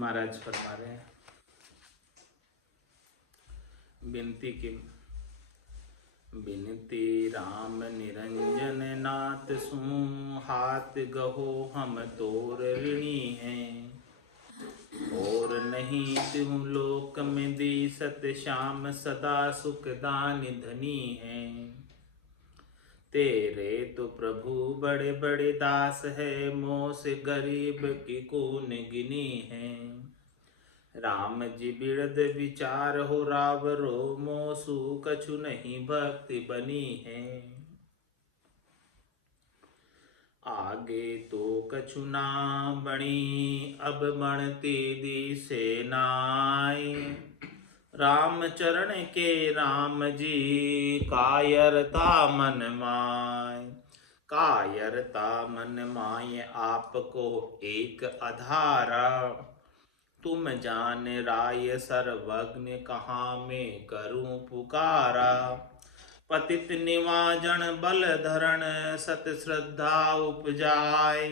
महाराज फरमा रहे हैं, बिनती की बिनती राम निरंजन नाथ सू, हाथ गहो हम तोर ऋणी हैं। और नहीं तिहु लोक में दीसत, श्याम सदा सुख दान धनी हैं। तेरे तो प्रभु बड़े बड़े दास है, मोह से गरीब की कून गिनी है। राम जी बिरद विचार हो रावरो, मोसु कछु नहीं भक्ति बनी है। आगे तो कछु ना बणी, अब बनती दी से नाई। राम चरण के राम जी, कायरता मन माय। कायरता मन माय आपको एक आधारा। तुम जान राय सर्वज्ञ, कहाँ में करूं पुकारा। पतित निवाजन बल धरण, सत श्रद्धा उपजाय।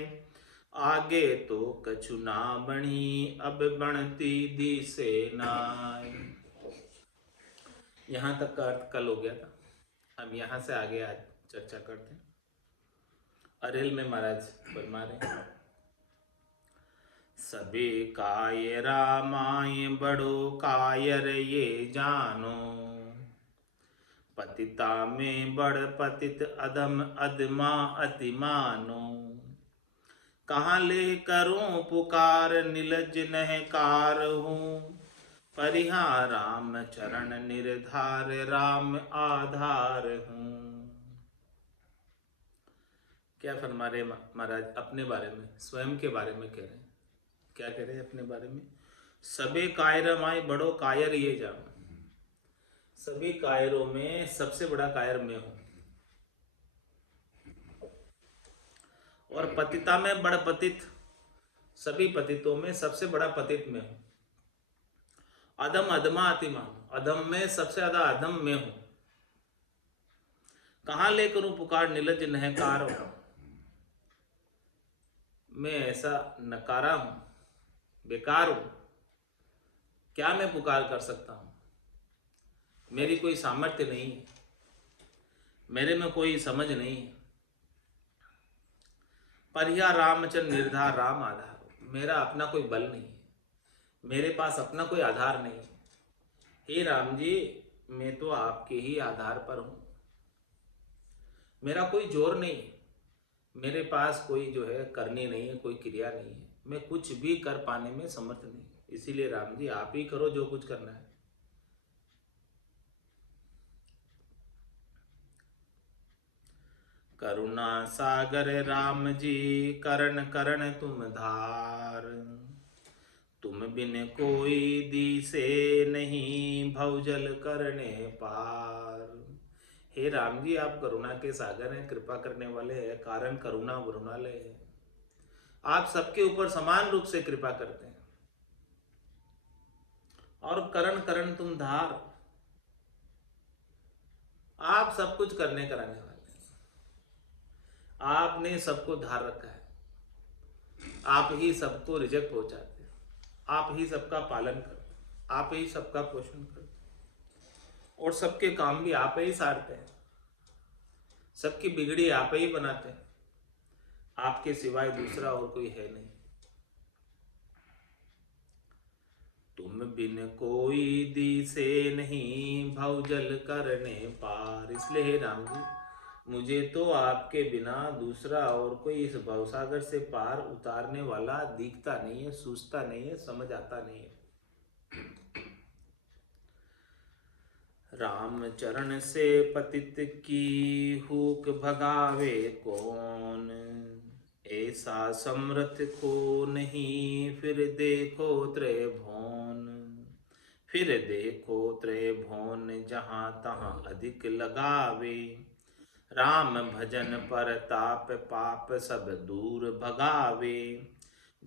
आगे तो कछु ना बणी, अब बनती दी से नाय। यहाँ तक का अर्थ कल हो गया था। हम यहाँ से आगे आज चर्चा करते हैं। अरेल में महाराज फरमा रहे हैं, सबे कायरा माय बड़ो कायर ये जानो। पतिता में बड़ पतित अधम अधमा अति मानो। कहाँ ले करूं पुकार, निलज नहकार हूँ। परिहा राम चरण निर्धार, राम आधार हूँ। क्या फरमा रहे महाराज अपने बारे में, स्वयं के बारे में कह रहे हैं। क्या कह रहे हैं अपने बारे में? सबे कायर माय बड़ो कायर ये जानो। सभी कायरों में सबसे बड़ा कायर मैं हूं। और पतिता में बड़ पतित, सभी पतितों में सबसे बड़ा पतित मैं हूं। अधम अधमा अतिमान, अधम में सबसे ज्यादा अधम मैं हूं। कहां ले करूं पुकार, निलज नहकार हूं। मैं ऐसा नकारा हूं, बेकार हूं। क्या मैं पुकार कर सकता हूं? मेरी कोई सामर्थ्य नहीं है, मेरे में कोई समझ नहीं है। परिया रामचंद्र निर्धार, राम आधार। मेरा अपना कोई बल नहीं है, मेरे पास अपना कोई आधार नहीं है। हे राम जी, मैं तो आपके ही आधार पर हूं। मेरा कोई जोर नहीं है, मेरे पास कोई जो है करनी नहीं है, कोई क्रिया नहीं है। मैं कुछ भी कर पाने में समर्थ नहीं। इसीलिए राम जी आप ही करो जो कुछ करना है। करुणा सागर राम जी, करण करण तुम धार। तुम बिन कोई दिसे नहीं, भवजल करने पार। हे राम जी आप करुणा के सागर हैं, कृपा करने वाले हैं, कारण करुणा वरुणालय है। आप सबके ऊपर समान रूप से कृपा करते हैं। और करण करण तुम धार, आप सब कुछ करने कराने वाले हैं। आपने सबको धार रखा है। आप ही सबको रिजल्ट पहुंचाते हैं, आप ही सबका पालन करते हैं, आप ही सबका पोषण करते हैं। और सबके काम भी आप ही सारते हैं, सबकी बिगड़ी आप ही बनाते हैं। आपके सिवाय दूसरा और कोई है नहीं। तुम बिन कोई दिसे नहीं, भवजल करने पार। इसलिए हे राम जी, मुझे तो आपके बिना दूसरा और कोई इस भवसागर से पार उतारने वाला दिखता नहीं है, सूझता नहीं है, समझ आता नहीं है। राम चरण से पतित की हुक भगावे कौन। ऐसा समर्थ को नहीं, फिर देखो त्रिभुवन। फिर देखो त्रिभुवन, जहाँ तहाँ अधिक लगावे। राम भजन पर ताप, पाप सब दूर भगावे।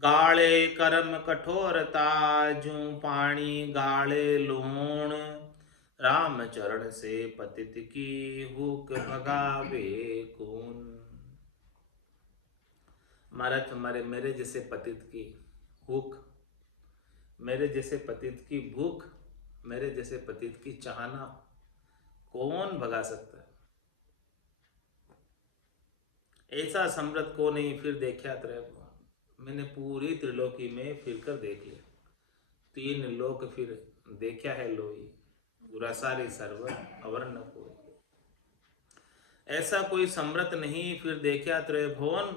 गाळे कर्म कठोरता, जूं पानी गाळे लूण। राम चरण से पतित की हुक भगावे कौन। महाराज हमारे मेरे जैसे पतित की हुक, मेरे जैसे पतित की भूख, मेरे जैसे पतित की चाहना कौन भगा सकता है? ऐसा समृद्ध को नहीं फिर देखा त्रैभुवन। मैंने पूरी त्रिलोकी में फिरकर देख लिया, 3 लोक फिर देखा है लोई, गुरासारी सर्वर अवर न कोई। ऐसा कोई समृत नहीं फिर देखा त्रैभुवन,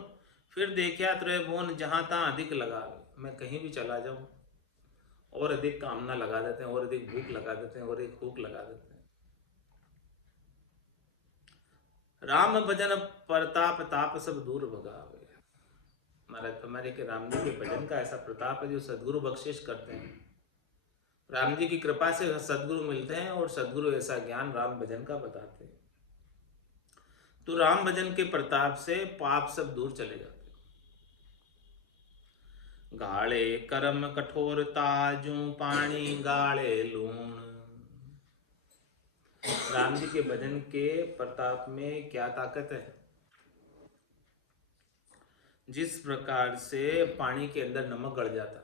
फिर देखा त्रैभुवन जहां तहां अधिक लगावे। मैं कहीं भी चला जाऊं और अधिक कामना लगा देते हैं, और अधिक भूख लगा देते हैं, और एक भूख लगा देते हैं। राम भजन प्रताप ताप सब दूर भगावे। महाराज हमारे के राम जी के भजन का ऐसा प्रताप है जो सदगुरु बख्शिश करते हैं। राम जी की कृपा से सदगुरु मिलते हैं और सदगुरु ऐसा ज्ञान राम भजन का बताते हैं। तो राम भजन के प्रताप से पाप सब दूर चले जाते। गाले कर्म कठोरता जू पानी गाले लूण। राम जी के भजन के प्रताप में क्या ताकत है? जिस प्रकार से पानी के अंदर नमक गड़ जाता,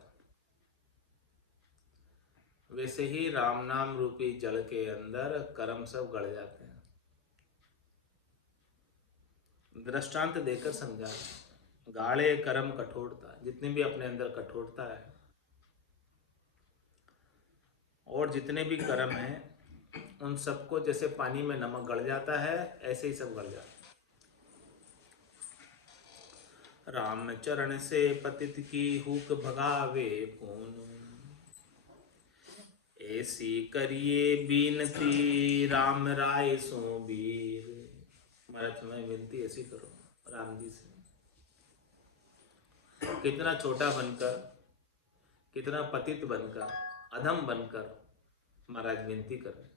वैसे ही राम नाम रूपी जल के अंदर कर्म सब गड़ जाते हैं। दृष्टांत देकर समझा, गाढ़े कर्म कठोरता, जितने भी अपने अंदर कठोरता है और जितने भी कर्म हैं उन सबको जैसे पानी में नमक गड़ जाता है ऐसे ही सब गड़ जाता है। राम चरण से पतित की हुक भगावे पून, ऐसी करिए बीनती राम राय सो वीर। महाराज तुम्हें विनती ऐसी करो राम जी से, कितना छोटा बनकर, कितना पतित बनकर, अधम बनकर महाराज विनती कर रहे।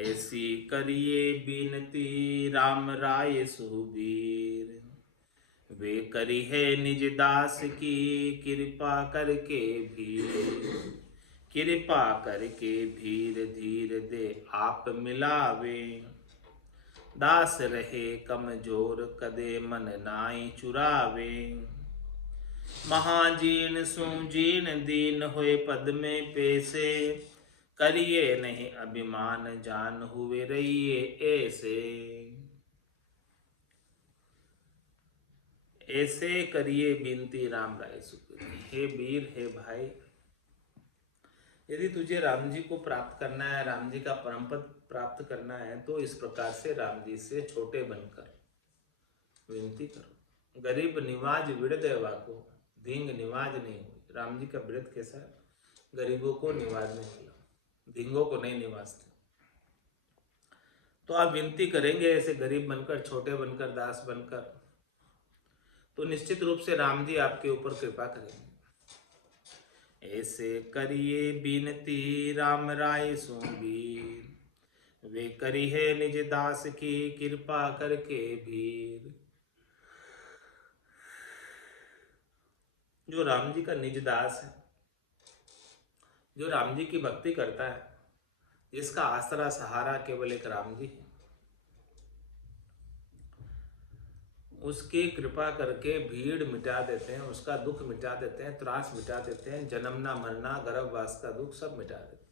ऐसी करिए बीनती राम राय सुबीर, वे करी है निज दास की कृपा करके भीर। कृपा करके भीर धीर दे आप मिलावे, दास रहे कमजोर कदे मन नाई चुरावे। महाजीर्ण सुजीर्ण दीन होए पद में पेसे, करिए नहीं अभिमान जान हुए रहिए ऐसे। ऐसे करिए बिनती राम राय सुबीर। हे वीर, हे भाई, यदि तुझे राम जी को प्राप्त करना है, राम जी का परम पद प्राप्त करना है, तो इस प्रकार से राम जी से छोटे बनकर विनती करो। गरीब निवाज विड़ देवा को धींग निवाज नहीं हुई। राम जी का व्रत कैसा है? गरीबों को निवाजने वाला, धींगों को नहीं निवाजते। तो आप विनती करेंगे ऐसे गरीब बनकर, छोटे बनकर, दास बनकर, तो निश्चित रूप से राम जी आपके ऊपर कृपा करेंगे। ऐसे करिए बिनती राम राय सुबीर, वे करी है निज दास की कृपा करके भीर। जो राम जी का निज दास है, जो राम जी की भक्ति करता है, जिसका आसरा सहारा केवल एक राम जी है, उसकी कृपा करके भीड़ मिटा देते हैं, उसका दुख मिटा देते हैं, त्रास मिटा देते हैं, जन्मना मरना गर्भवास का दुख सब मिटा देते हैं।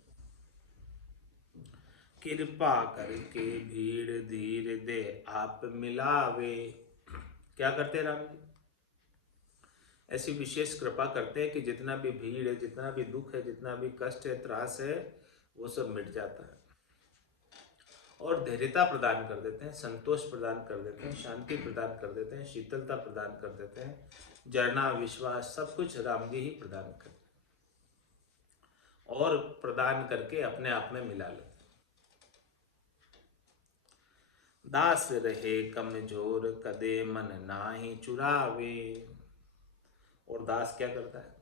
कृपा करके भीड़ धीर दे आप मिलावे। क्या करते हैं राम जी? ऐसी विशेष कृपा करते हैं कि जितना भी भीड़ है, जितना भी दुख है, जितना भी कष्ट है, त्रास है, वो सब मिट जाता है और धैर्यता प्रदान कर देते हैं, संतोष प्रदान कर देते हैं, शांति प्रदान कर देते हैं, शीतलता प्रदान कर देते हैं, जरना विश्वास सब कुछ राम जी ही प्रदान करते हैं और प्रदान करके अपने आप में मिला लेते हैं। दास रहे कमजोर कदे मन नाहि चुरावे। और दास क्या करता है?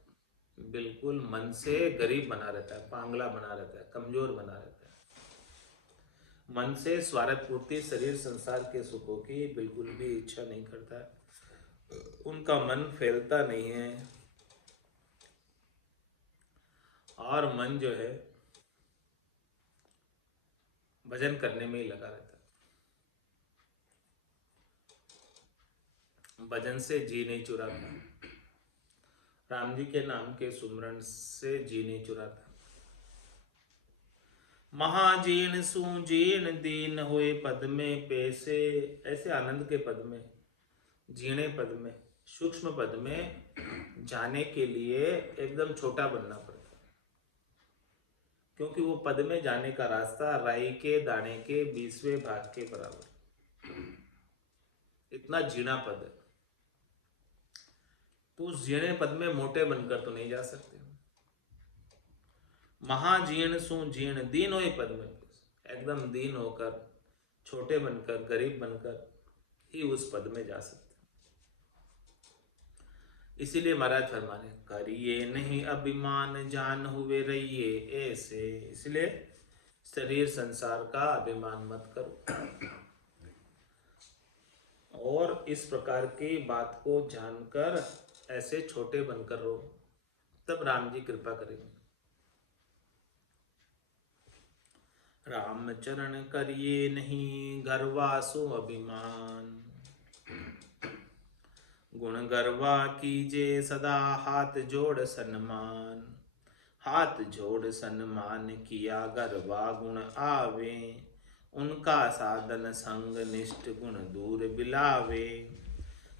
बिल्कुल मन से गरीब बना रहता है, पांगला बना रहता है, कमजोर बना रहता है। मन से स्वार्थ पूर्ति, शरीर संसार के सुखों की बिल्कुल भी इच्छा नहीं करता है, उनका मन फैलता नहीं है और मन जो है भजन करने में ही लगा रहता है। भजन से जी नहीं चुराता, राम जी के नाम के सुमरन से जी नहीं चुराता। महाजीर्ण सुजीर्ण दीन हुए पद में पैसे, ऐसे आनंद के पद में, जीणे पद में, सूक्ष्म पद में जाने के लिए एकदम छोटा बनना पड़ता है, क्योंकि वो पद में जाने का रास्ता राई के दाने के 20वें भाग के बराबर, इतना जीना पद है। तो उस जीणे पद में मोटे बनकर तो नहीं जा सकते। महाजीर्ण सुजीर्ण दीन हुए पद में, एकदम दीन होकर, छोटे बनकर, गरीब बनकर ही उस पद में जा सकते। इसीलिए महाराज फरमाने, करिए नहीं अभिमान जान हुए रहिए ऐसे। इसलिए शरीर संसार का अभिमान मत करो, और इस प्रकार की बात को जानकर ऐसे छोटे बनकर रहो, तब राम जी कृपा करेंगे। राम चरण करिए नहीं गर्वासो अभिमान, गुण गर्वा कीजे सदा हाथ जोड़ सन्मान। हाथ जोड़ सन्मान किया गर्वा गुण आवे, उनका साधन संग निष्ठ गुण दूर बिलावे।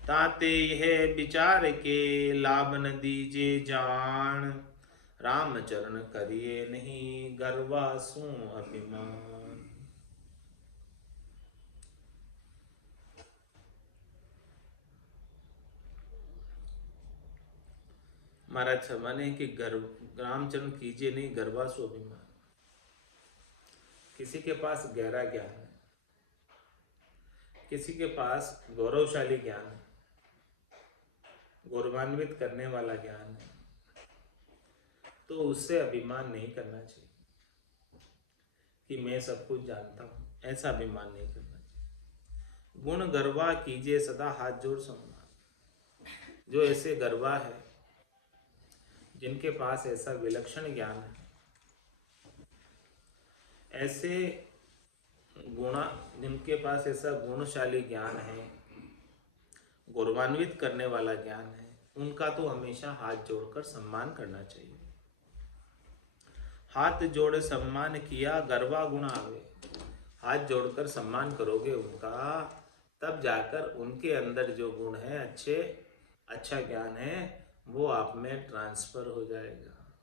ताते यह विचार के लाभ न दीजे जान, राम चरण करिए नहीं गर्वा सो अभिमान। महाराज फरमाने कि गर्व रामचरण कीजिए नहीं गर्वा सो अभिमान। किसी के पास गहरा ज्ञान है, किसी के पास गौरवशाली ज्ञान है, गौरवान्वित करने वाला ज्ञान है, तो उससे अभिमान नहीं करना चाहिए कि मैं सब कुछ जानता हूँ, ऐसा अभिमान नहीं करना चाहिए। गुण गर्वा कीजिए सदा हाथ जोड़ सम्मान। जो ऐसे गर्वा है, जिनके पास ऐसा विलक्षण ज्ञान है, ऐसे गुणा जिनके पास ऐसा गुणशाली ज्ञान है, गौरवान्वित करने वाला ज्ञान है, उनका तो हमेशा हाथ जोड़कर सम्मान करना चाहिए। हाथ जोड़ सम्मान किया गर्वा गुण आवे। हाथ जोड़कर सम्मान करोगे उनका, तब जाकर उनके अंदर जो गुण है, अच्छा ज्ञान है, वो आप में ट्रांसफर हो जाएगा,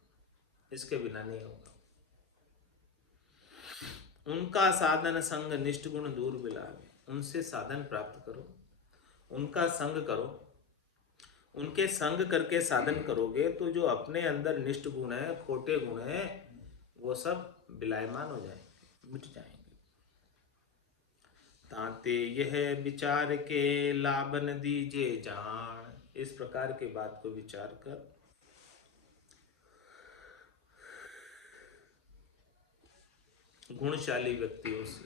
इसके बिना नहीं होगा। उनका साधन संग निष्ठ गुण दूर बिलावे। उनसे साधन प्राप्त करो, उनका संग करो। उनके संग करके साधन करोगे तो जो अपने अंदर निष्ठ गुण है, खोटे गुण है, वो सब विलायमान हो जाएंगे, मिट जाएंगे। ताते यह विचार के लाभ न दीजे जान। इस प्रकार के बात को विचार कर गुणशाली व्यक्तियों से,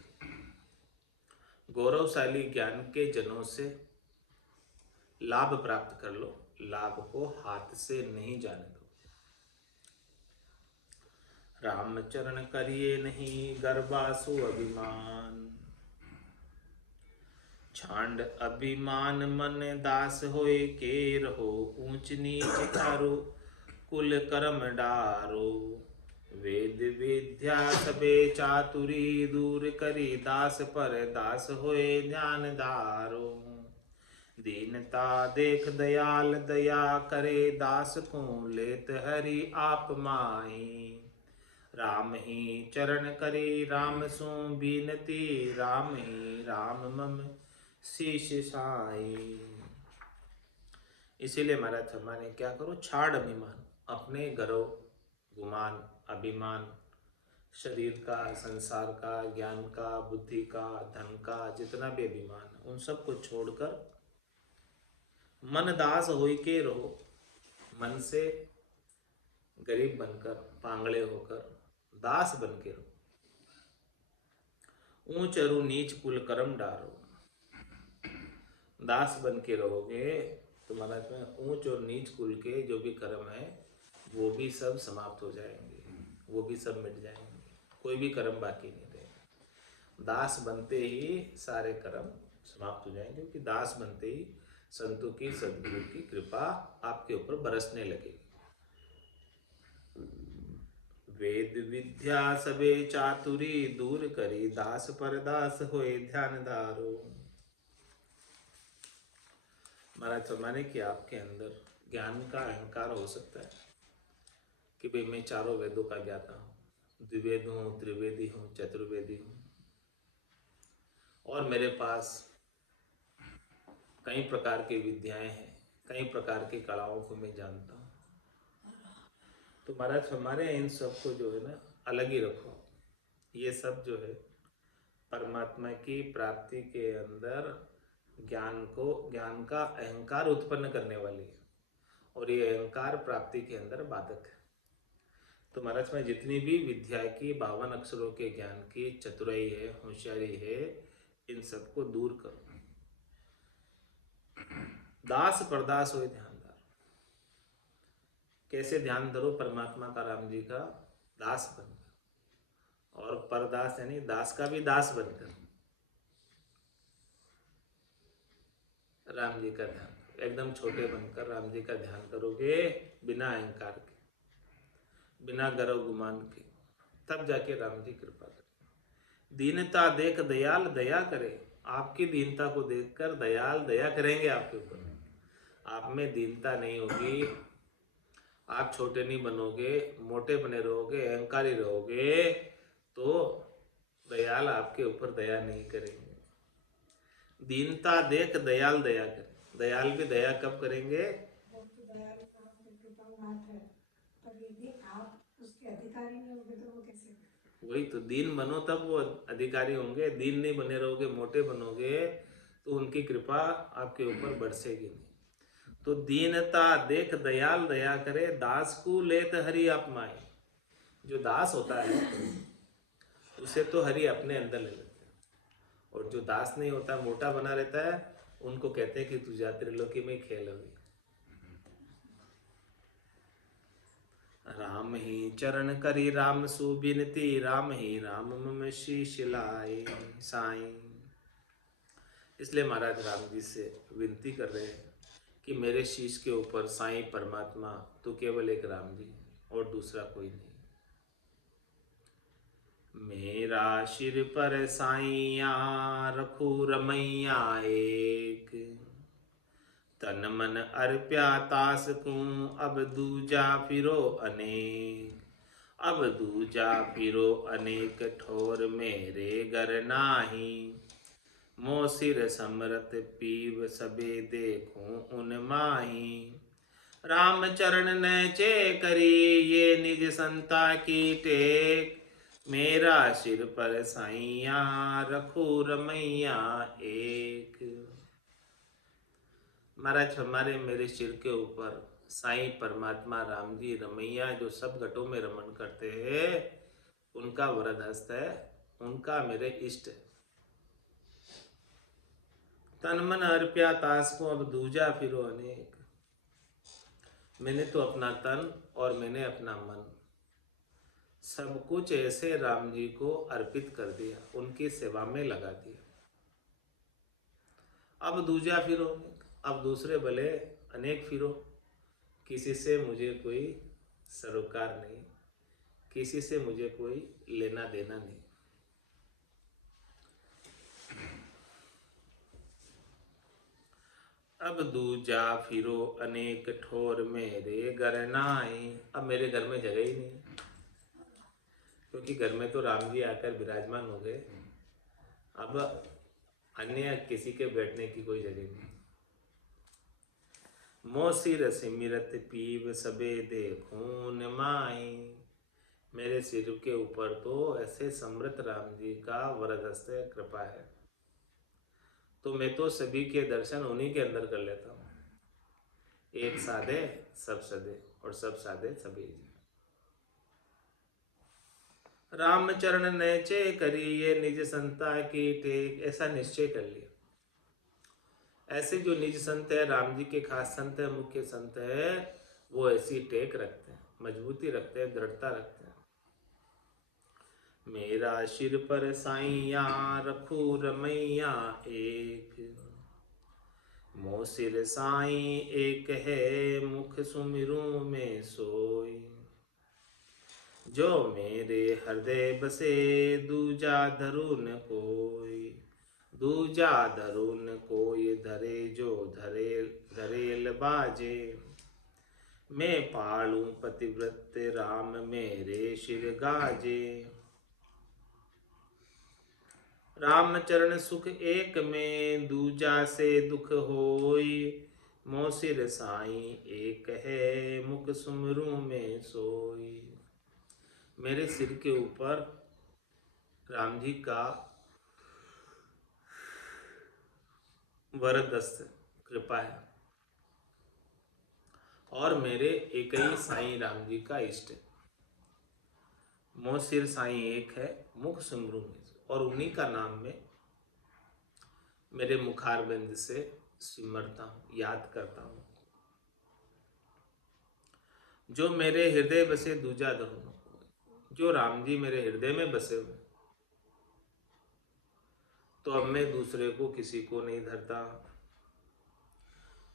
गौरवशाली ज्ञान के जनों से लाभ प्राप्त कर लो। लाभ को हाथ से नहीं जाने दो। राम चरण करिए नहीं गर्वासु अभिमान। छांड अभिमान मन दास होए के रहो। ऊंच नीच तारो कुल कर्म डारो। वेद विद्या सबे चातुरी दूर करी दास पर दास होए ज्ञान धारो। दीनता देख दयाल दया करे दास को लेत हरि आप माही। राम ही चरण करे राम सो बीनती। राम ही राम मम शीश साई। इसीलिए महाराज फरमाने क्या करो, छाड़ अभिमान, अपने गर्व गुमान अभिमान, शरीर का, संसार का, ज्ञान का, बुद्धि का, धन का, जितना भी अभिमान है, उन सब को छोड़कर मन दास होई के रहो। मन से गरीब बनकर, पांगड़े होकर दास बन के रहो। ऊंच अरु नीच कुल कर्म डारो। दास बन के रहोगे तो महाराज में ऊंच और नीच कुल के जो भी कर्म है, वो भी सब समाप्त हो जाएंगे, वो भी सब मिट जाएंगे, कोई भी कर्म बाकी नहीं रहेगा। दास बनते ही सारे कर्म समाप्त हो जाएंगे, क्योंकि दास बनते ही संतों की सद्गुरु की कृपा आपके ऊपर बरसने लगेगी। वेद विद्या सबे चातुरी दूर करी दास परदास होए ध्यान धारो। महाराज फरमाने कि आपके अंदर ज्ञान का अहंकार हो सकता है कि भाई मैं चारों वेदों का ज्ञाता हूँ, द्विवेद हूँ, त्रिवेदी हूँ, चतुर्वेदी हूँ, और मेरे पास कई प्रकार की विद्याएं हैं, कई प्रकार की कलाओं को मैं जानता हूँ। तो महाराज हमारे इन सब को जो है ना अलग ही रखो। ये सब जो है परमात्मा की प्राप्ति के अंदर ज्ञान का अहंकार उत्पन्न करने वाली है, और ये अहंकार प्राप्ति के अंदर बाधक है। तो महाराज में जितनी भी विद्या की 52 अक्षरों के ज्ञान की चतुराई है, होशियारी है, इन सबको दूर करो। दास परदास हो ध्यानदार। कैसे ध्यान धरो? परमात्मा का, राम जी का दास बनकर, और परदास यानी दास का भी दास बनकर राम जी का ध्यान करो। एकदम छोटे बनकर राम जी का ध्यान करोगे, बिना अहंकार के, बिना गर्व गुमान के, तब जाके राम जी कृपा करें। दीनता देख दयाल दया करे। आपकी दीनता को देखकर दयाल दया करेंगे आपके ऊपर। आप में दीनता नहीं होगी, आप छोटे नहीं बनोगे, मोटे बने रहोगे, अहंकारी रहोगे, तो दयाल आपके ऊपर दया नहीं करेंगे। दीनता देख दयाल दया करे। दयाल भी दया कब करेंगे? वही तो, दीन बनो तब वो अधिकारी होंगे। दीन नहीं बने रहोगे, मोटे बनोगे, तो उनकी कृपा आपके ऊपर बरसेगी नहीं। तो दीनता देख दयाल दया करे, दास को लेत हरि अपमाए। जो दास होता है उसे तो हरि अपने अंदर ले लेते हैं, और जो दास नहीं होता, मोटा बना रहता है, उनको कहते हैं कि तू जा त्रिलोकी में खेल होगी। राम ही चरण करी राम सुबिनती, राम ही राम मम शीश लाए साईं। इसलिए महाराज राम जी से विनती कर रहे हैं कि मेरे शीश के ऊपर साईं परमात्मा, तो केवल एक राम जी और दूसरा कोई नहीं। मेरा सिर पर साईया रखू रमैया एक, तन मन अर्प्या तास को अब दूजा फिरो अनेक। अब दूजा फिरो अनेक ठोर मेरे घर नाही, मोसिर समरत पीव सबे देखूं उन माही। राम चरण नैचे करी ये निज संता की टेक, मेरा सिर पर साईया रखू रमैया एक। महाराज हमारे मेरे सिर के ऊपर साईं परमात्मा राम जी रमैया, जो सब घटों में रमन करते हैं, उनका वरद हस्त है, उनका मेरे इष्ट है। तन मन अर्प्या तास को अब दूजा फिरो अनेक। मैंने तो अपना तन और मैंने अपना मन सब कुछ ऐसे राम जी को अर्पित कर दिया, उनकी सेवा में लगा दिया। अब दूजा फिरो, अब दूसरे भले अनेक फिरो, किसी से मुझे कोई सरोकार नहीं, किसी से मुझे कोई लेना देना नहीं। अब दूजा फिरो अनेक ठोर मेरे घर नाई। अब मेरे घर में जगह ही नहीं, क्योंकि घर में तो राम जी आकर विराजमान हो गए। अब अन्य किसी के बैठने की कोई जगह नहीं। मोसिर सिमिरत पीव सबे देखून माई। मेरे सिर के ऊपर तो ऐसे समृत राम जी का वरदहस्त कृपा है, तो मैं तो सभी के दर्शन उन्हीं के अंदर कर लेता हूँ। एक साधे सब सदे, और सब साधे सभी। राम चरण नैचे करी ये निज संता की टेक। ऐसा निश्चय कर लिया, ऐसे जो निज संत है, राम जी के खास संत है, मुख्य संत है, वो ऐसी टेक रखते हैं, मजबूती रखते हैं, दृढ़ता रखते हैं। मेरा सिर पर साईया रखू रमैया एक, मोह सिर साईं एक है, मुख सुमिरू में सोई। जो मेरे हृदय बसे, दूजा धरू न कोई। दूजा धरू न कोई, धरे जो धरे धरेल बाजे। मैं पालू पतिव्रत राम, मेरे शिर गाजे। राम चरण सुख एक में, दूजा से दुख होई। मोह सिर साईं एक है, मुख सुमरू में सोई। मेरे सिर के ऊपर राम जी का वरदस्त कृपा है, और मेरे एक ही साईं राम जी का इष्ट है। मोह सिर साईं एक है, मुख सुमरू में, और उन्हीं का नाम में मेरे मुखारबिंद से सिमरता हूँ, याद करता हूँ। जो मेरे हृदय बसे, दूजा धरू न कोई। जो राम जी मेरे हृदय में बसे हुए, तो अब मैं दूसरे को किसी को नहीं धरता।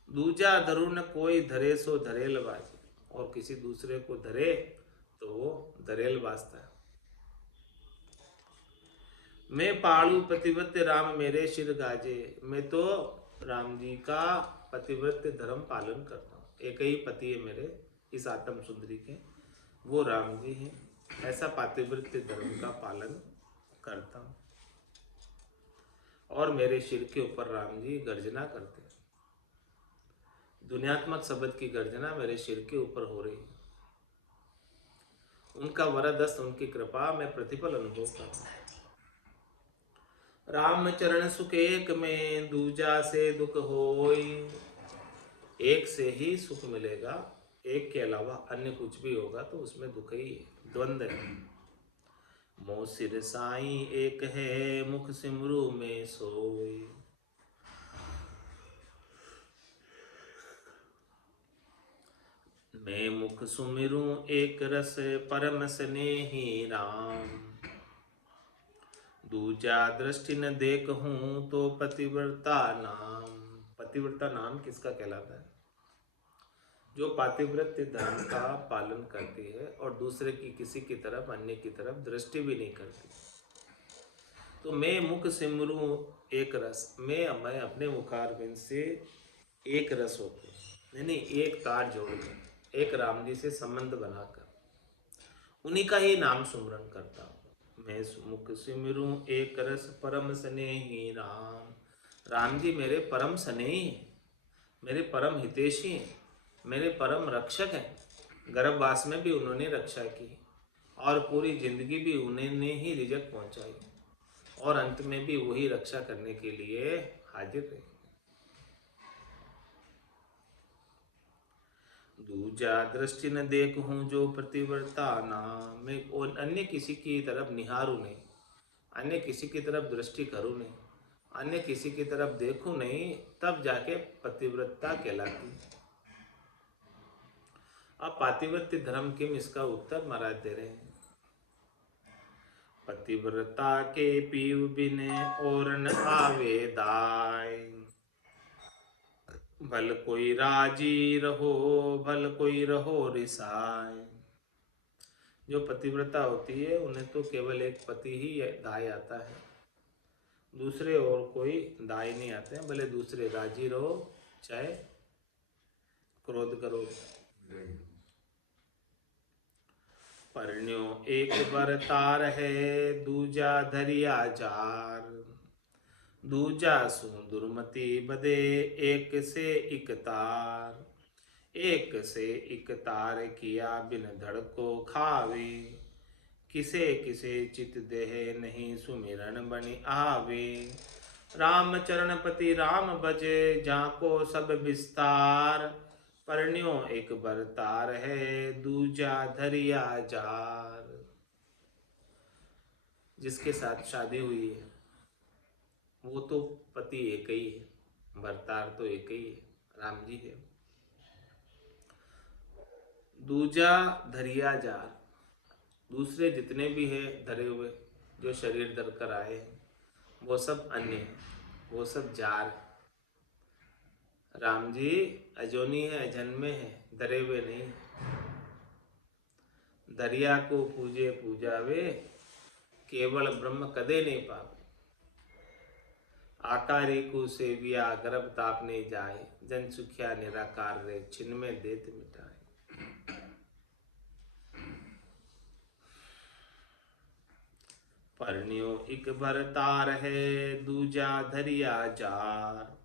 दूजा धरू न कोई, धरे सो धरेल बाजे। और किसी दूसरे को धरे तो वो धरेल बाजता है। मैं पालू पतिव्रत राम, मेरे शिर गाजे। मैं तो राम जी का पतिव्रत धर्म पालन करता हूँ। एक ही पति है मेरे इस आत्म सुंदरी के, वो राम जी हैं। ऐसा पातिव्रत धर्म का पालन करता हूँ। और मेरे सिर के ऊपर राम जी गर्जना करते हैं। दुनियात्मक शब्द की गर्जना मेरे सिर के ऊपर हो रही है। उनका वरदस्त, उनकी कृपा मैं प्रतिपल अनुभव करता हूँ। राम चरण सुख एक में, दूजा से दुख होई। एक से ही सुख मिलेगा, एक के अलावा अन्य कुछ भी होगा तो उसमें दुख ही है, द्वंद्व है। मोह सिर साईं एक है, मुख सिमरू में सोई। मैं मुख सुमिरू एक रस, परम स्नेही राम। दूजा दृष्टि न देखूं, तो पतिव्रता नाम। पतिव्रता नाम किसका कहलाता है? जो पातिव्रत धर्म का पालन करती है और दूसरे की किसी की तरफ, अन्य की तरफ दृष्टि भी नहीं करती। तो मैं मुख सिमरू एक रस, मैं अपने मुखारबिंद से एक रस होकर, यानी एक तार जोड़कर, एक राम जी से संबंध बनाकर उन्हीं का ही नाम सुमरन करता हूँ। मैं मुख सिमरू एक रस, परम स्नेही राम। राम जी मेरे परम स्नेही हैं, मेरे परम हितैषी हैं, मेरे परम रक्षक हैं। गर्भवास में भी उन्होंने रक्षा की, और पूरी जिंदगी भी उन्होंने ही रिजक पहुंचाई, और अंत में भी वही रक्षा करने के लिए हाजिर रहे। दूजा दृष्टि न देखूं, जो प्रतिव्रता नाम। मैं और अन्य किसी की तरफ निहारूं नहीं, अन्य किसी की तरफ दृष्टि करूं नहीं, अन्य किसी की तरफ देखूं नहीं, तब जाके पतिव्रता कहलाती। अब पातिव्रत्य धर्म किम, इसका उत्तर महाराज दे रहे हैं। पतिव्रता के पीव बिने और न आवे दाय। भल कोई राजी रहो, भल कोई रहो रिसाय। जो पतिव्रता होती है उन्हें तो केवल एक पति ही दाय आता है, दूसरे और कोई दाय नहीं आते हैं। भले दूसरे राजी रहो, चाहे क्रोध करो। परण्यो एक बर तार है, दूजा धरिया जार। दूजा सु दुर्मति बदे, एक से इक तार। एक से इक तार किया, बिन धड़ को खावे। किसे किसे चित देह, नहीं सुमिरन बनि आवे। राम चरण पति राम बजे, जाको सब विस्तार। परण्यो एक बर तार है, दूजा धरिया जार। जिसके साथ शादी हुई है वो तो पति एक ही है, भरतार तो एक ही है, राम जी है। दूजा धरिया जार, दूसरे जितने भी है धरे हुए, जो शरीर धर कर आए हैं, वो सब अन्य हैं, वो सब जार। राम जी अजोनी है, जन्मे हैं, डरे हुए नहीं। दरिया को पूजे पूजावे, केवल ब्रह्म कदे नहीं पावे। आकारी को सेविया, गर्भ ताप नहीं जाए, जन सुखिया निराकार रे, छिन में देत मिटाए। परनियो इक भरतार है, दूजा धरिया जार।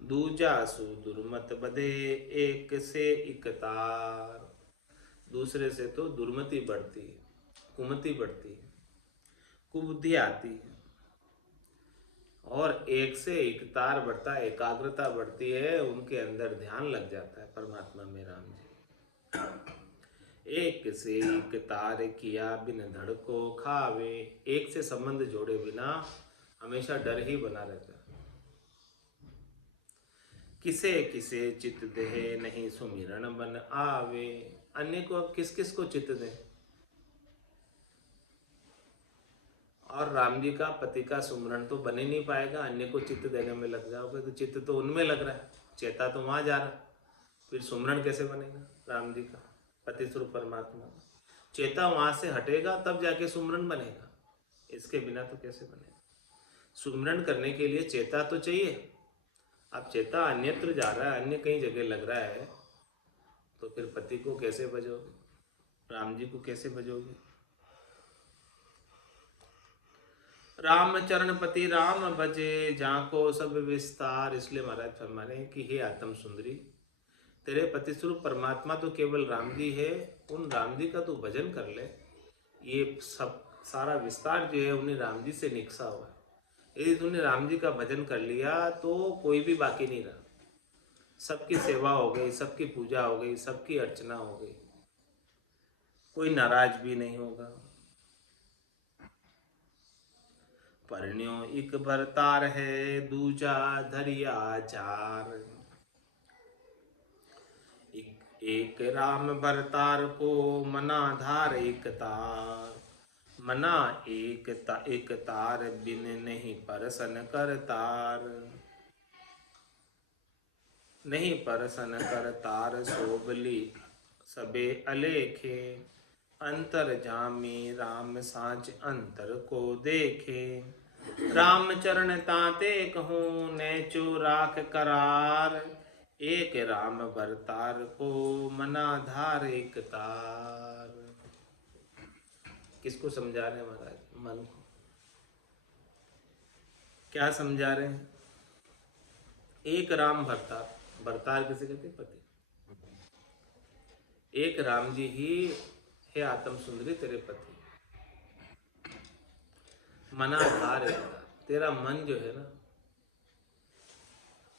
दूजा सु दुर्मत बधे, एक से इक तार। दूसरे से तो दुर्मति बढ़ती है, कुमति बढ़ती है, कुबुद्धि आती है, और एक से एक तार बढ़ता है, एकाग्रता बढ़ती है, उनके अंदर ध्यान लग जाता है परमात्मा में। राम जी एक से एक तार किया, बिन धड़ को खावे। एक से संबंध जोड़े बिना हमेशा डर ही बना रहता है। किसे किसे चित दे, नहीं सुमिरन बन आवे। अन्य को अब किस किस को चित दे। और राम जी का पति का सुमरण तो बन ही नहीं पाएगा, अन्य को चित्त देने में लग जाओगे तो चित्त तो उनमें लग रहा है, चेता तो वहां जा रहा है, फिर सुमरण कैसे बनेगा राम जी का, पति स्वरूप परमात्मा। चेता वहां से हटेगा तब जाके सुमरण बनेगा, इसके बिना तो कैसे बनेगा। सुमरण करने के लिए चेता तो चाहिए। अब चेता अन्यत्र जा रहा है, अन्य कहीं जगह लग रहा है, तो फिर पति को कैसे भजोगे, राम जी को कैसे भजोगे। राम चरण पति राम भजे, जाको सब विस्तार। इसलिए महाराज फरमा रहे हैं कि हे आत्म सुंदरी, तेरे पति स्वरूप परमात्मा तो केवल राम जी है, उन राम जी का तू भजन कर ले। ये सब सारा विस्तार जो है उन्हें राम जी से निकसा हुआ है। यदि तूने राम जी का भजन कर लिया तो कोई भी बाकी नहीं रहा, सबकी सेवा हो गई, सबकी पूजा हो गई, सबकी अर्चना हो गई, कोई नाराज भी नहीं होगा। परण्यो इक भरतार है, दूजा धरिया जार। एक राम भरतार को, मना धार एक तार। मना एक तार, बिन नहीं परसन कर तार। नहीं परसन कर तार, शोभली सबे अलेखे। अंतर जामी राम साँच, अंतर को देखे। राम चरण ताते कहूँ, नेचो राख करार। एक राम भरतार को, मना धार एक तार। किसको समझा रहे हैं महाराज? मन को। क्या समझा रहे हैं? एक राम भरतार, भरतार किसे कहते हैं? पति। एक राम जी ही हे आत्म सुंदरी तेरे पति। मना धार एक तार, तेरा मन जो है ना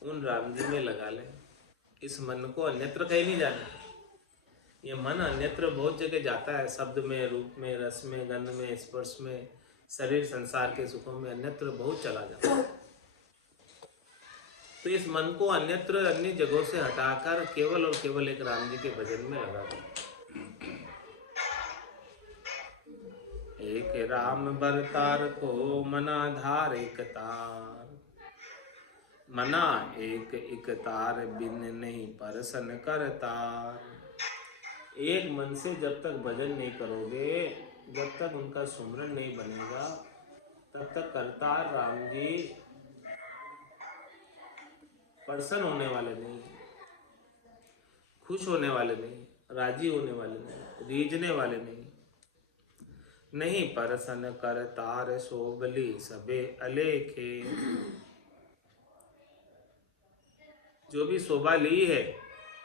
उन राम जी में लगा ले। इस मन को अन्यत्र कहीं नहीं जाना। ये मन अन्यत्र बहुत जगह जाता है, शब्द में, रूप में, रस में, गंध में, स्पर्श में, शरीर संसार के सुखों में अन्यत्र बहुत चला जाता है। तो इस मन को अन्यत्र अन्य जगहों से हटाकर केवल और केवल एक राम जी के भजन में लगा दो। एक राम भरतार को, मना धार एक तार। मना एक तार, बिन नहीं परसन कर तार। एक मन से जब तक भजन नहीं करोगे, जब तक उनका सुमरन नहीं बनेगा, तब तक करतार राम जी प्रसन्न होने वाले नहीं, खुश होने वाले नहीं, राजी होने वाले नहीं, रीझने वाले नहीं। नहीं परसन कर तार, शोभली सबे अलेखे। जो भी शोभा ली है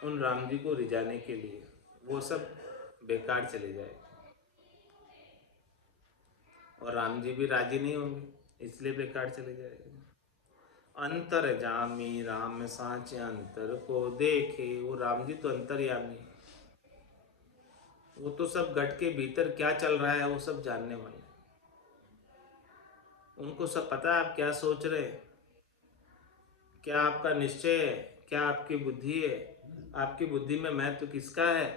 उन राम जी को रिझाने के लिए, वो सब बेकार चले जाए, और राम जी भी राजी नहीं होंगे, इसलिए बेकार चले जाएंगे। अंतर जामी राम साँच, अंतर को देखे। वो राम जी तो अंतर्यामी है, वो तो सब घट के भीतर क्या चल रहा है वो सब जानने वाले। उनको सब पता है आप क्या सोच रहे हैं, क्या आपका निश्चय है, क्या आपकी बुद्धि है, आपकी बुद्धि में महत्व किसका है,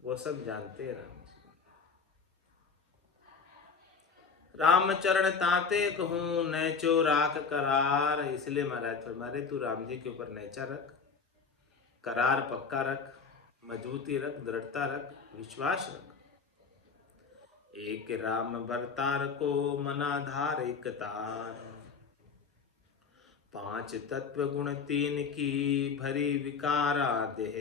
वो सब जानते हैं राम। राम चरण ताते कहूँ, नैचो राख करार। इसलिए महाराज फरमा रहे तू राम जी के ऊपर नैचा रख, करार पक्का रख, मजबूती रख, दृढ़ता रख, विश्वास रख। एक राम भरतार को मनाधार एक तार, पांच तत्व गुण तीन की भरी विकारा देह,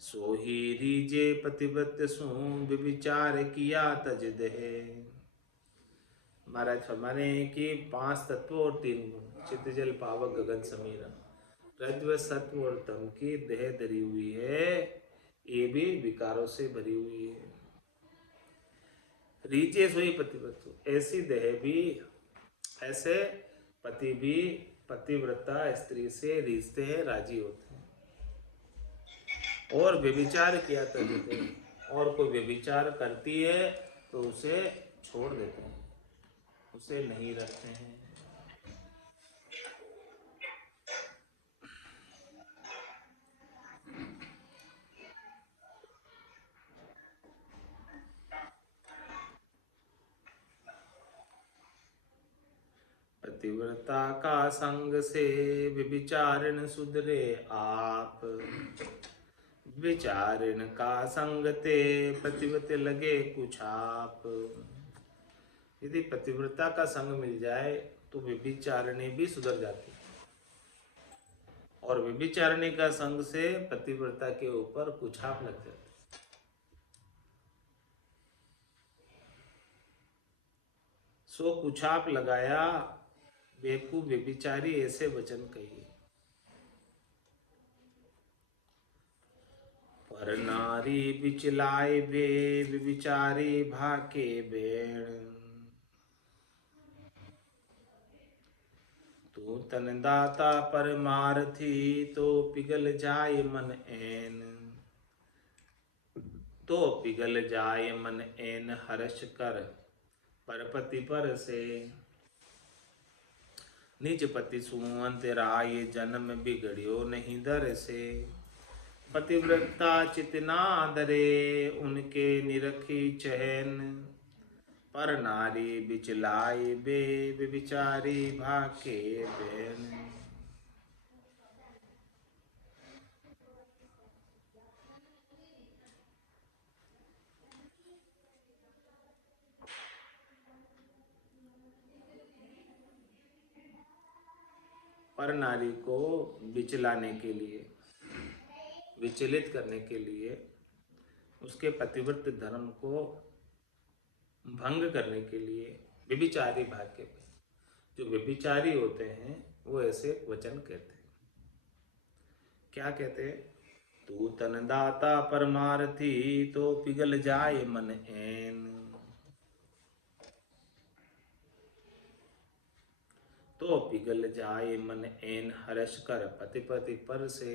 सोही रीजे पतिव्रत सु विचार किया तज देह। महाराज फरमाने कि पांच तत्व और तीन गुण, चित्त जल पावक गगन समीरा, रज्व सत्व और तम की देह धरी हुई है, ये भी विकारों से भरी हुई है। रीचे सोई पतिव्रत, ऐसी देह भी, ऐसे पति भी पतिव्रता स्त्री से रीझते हैं, राजी होते हैं। और व्यभिचार किया तजते हैं, और कोई व्यभिचार करती है तो उसे छोड़ देते हैं, उसे नहीं रखते हैं। पतिव्रता का संग से व्यभिचारिण सुधरे आप, विचारिण का संग ते पतिव्रत लगे कुछाप। यदि पतिव्रता का संग मिल जाए तो व्यभिचारिणी भी सुधर जाती, और व्यभिचारिणी का संग से पतिव्रता के ऊपर कुछाप लग जाती। सो कुछाप लगाया बेकूफ व्यभिचारी ऐसे वचन कहिए। पर नारी बिचलाए बे व्यभिचारी भाके बेण, तू तन दाता परमार्थी तो पिघल जाए मन ऐन, तो पिघल जाए मन ऐन हर्ष कर परपति पर से। निज पति सुअंतराय जन्म बिगड़ियो नहीं दर से, पतिव्रता चितना दरे उनके निरखी चहन, पर नारी बिचलाई बे विचारी भाके बहन। पर नारी को बिचलाने के लिए, विचलित करने के लिए, उसके पतिव्रत धर्म को भंग करने के लिए व्यभिचारी भाग्य पे, जो व्यभिचारी होते हैं वो ऐसे वचन कहते हैं। क्या कहते हैं? तू तन दाता परमार्थी तो पिघल जाए मन ऐन, तो पिघल जाए मन ऐन हर्ष कर पतिपति पर से।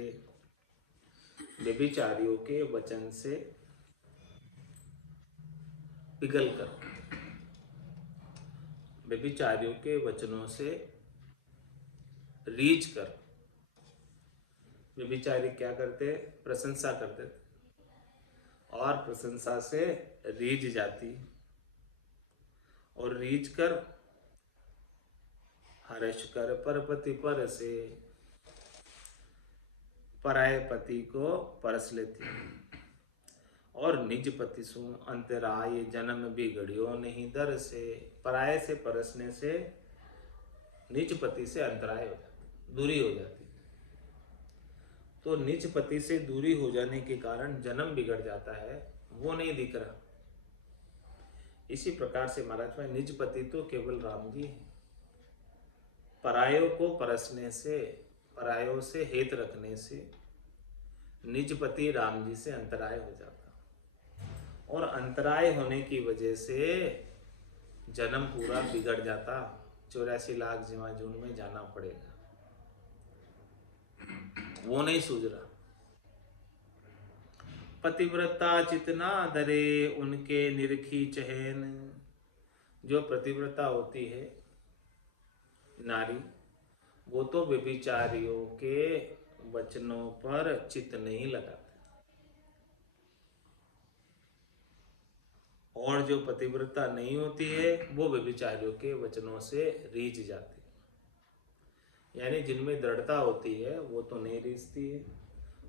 व्यभिचारियों के वचन से पिघल कर, व्यभिचारियों के वचनों से रीझ कर, व्यभिचारी क्या करते? प्रशंसा करते थे, और प्रशंसा से रीझ जाती, और रीझ कर हर्ष कर परपति पर से, पराये पति को परस लेती, और निज पति सु अंतराय जन्म बिगड़ियो नहीं दर से। पराये से परसने से निज पति से अंतराय हो जाती, दूरी हो जाती। तो निज पति से दूरी हो जाने के कारण जन्म बिगड़ जाता है, वो नहीं दिख रहा। इसी प्रकार से महाराज में निज पति तो केवल राम जी हैं, परायों को परसने से, परायों से हेत रखने से निज पति राम जी से अंतराय हो जाता, और अंतराय होने की वजह से जन्म पूरा बिगड़ जाता। 84 लाख जीवा जून में जाना पड़ेगा, वो नहीं सूझ रहा। पतिव्रता चितना धरे उनके निरखी चहन, जो पतिव्रता होती है नारी, वो तो व्यभिचारियों के वचनों पर चित्त नहीं लगाते, और जो पतिव्रता नहीं होती है वो व्यभिचारियों के वचनों से रीझ जाती है। यानी जिनमें दृढ़ता होती है वो तो नहीं रीझती है,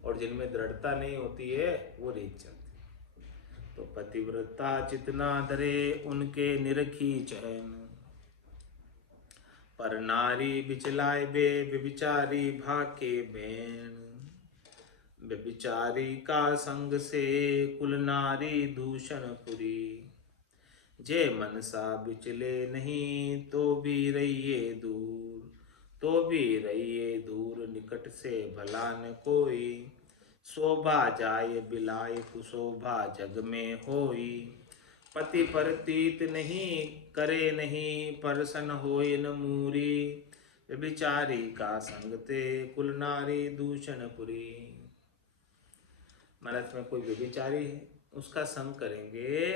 और जिनमें दृढ़ता नहीं होती है वो रीत चलती। तो पतिव्रता चितना धरे उनके निरखी चैन, पर नारी बिचलाए बे व्यभिचारी भाके बैन। व्यभिचारी का संग से कुल नारी दूषण पुरी, जे मनसा बिचले नहीं तो भी रहिए दूर। तो भी रहिए दूर निकट से भला न कोई, शोभा जाय बिलाय कुशोभा जग में होई। पति परतीत नहीं करे नहीं परसन होय न मूरी, व्यभिचारी का संगते कुल नारी दूषण पुरी। महाराज में कोई व्यभिचारी है उसका संग करेंगे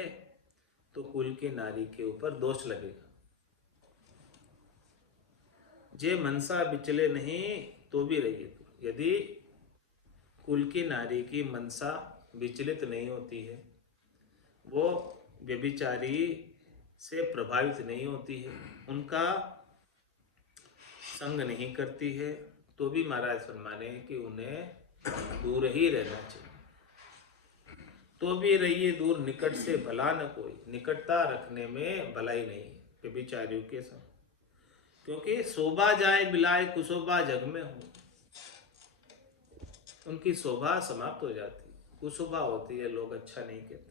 तो कुल की नारी के ऊपर दोष लगेगा। जे मनसा बिचले नहीं तो भी रहिए दूर। यदि कुल की नारी की मनसा विचलित नहीं होती है, वो व्यभिचारी से प्रभावित नहीं होती है, उनका संग नहीं करती है, तो भी महाराज फरमाने कि उन्हें दूर ही रहना चाहिए। तो भी रहिए दूर निकट से भला न कोई, निकटता रखने में भलाई नहीं है व्यभिचारियों के संग, क्योंकि शोभा जाए बिलाए कुशोभा जग में हो। उनकी शोभा समाप्त हो जाती है, कुशोभा होती है, लोग अच्छा नहीं कहते।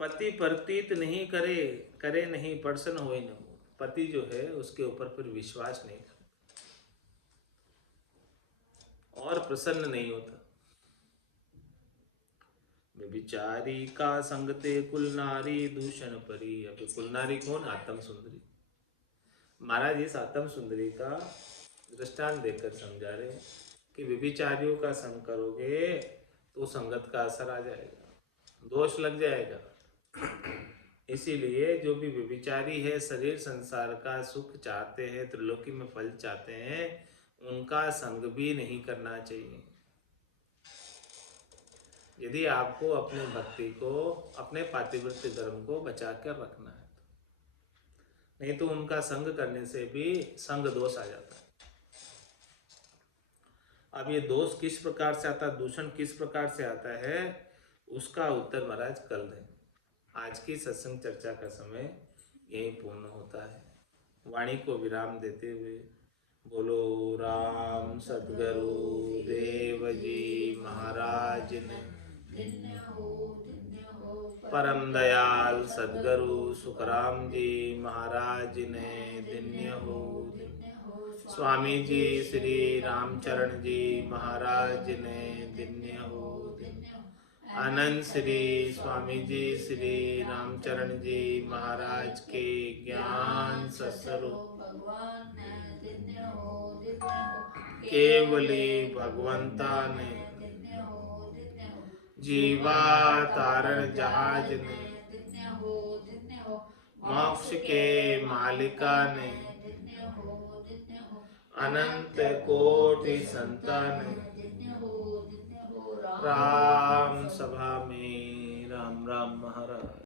पति प्रतीत नहीं करे करे नहीं प्रसन्न होए न हो। पति जो है उसके ऊपर फिर विश्वास नहीं करता और प्रसन्न नहीं होता। व्यभिचारी का संगते कुल नारी दूषण परी। अब कुल नारी कौन? आत्म सुंदरी। महाराज इस आत्म सुंदरी का दृष्टांत देकर समझा रहे हैं कि व्यभिचारियों का संग करोगे तो संगत का असर आ जाएगा, दोष लग जाएगा। इसीलिए जो भी व्यभिचारी है, शरीर संसार का सुख चाहते हैं, त्रिलोकी में फल चाहते हैं, उनका संग भी नहीं करना चाहिए। यदि आपको अपनी भक्ति को, अपने पातिव्रत्य धर्म को बचा कर रखना है, नहीं तो उनका संग करने से भी संग दोष आ जाता है। अब ये दोष किस प्रकार से आता है, दूषण किस प्रकार से आता है, उसका उत्तर महाराज कल दें। आज की सत्संग चर्चा का समय यही पूर्ण होता है। वाणी को विराम देते हुए बोलो राम सद्गुरु देव जी महाराज ने, परम दयाल सद्गुरु सुखराम जी महाराज ने धन्य हो। स्वामी जी श्री रामचरण जी महाराज ने धन्य हो। आनंद श्री स्वामी जी श्री रामचरण जी महाराज के ज्ञान सस्वरूप केवली भगवंता ने, जीवा तारण जहाज ने, मोक्ष के मालिका ने, अनंत कोटि संतान, राम सभा में राम राम महाराज।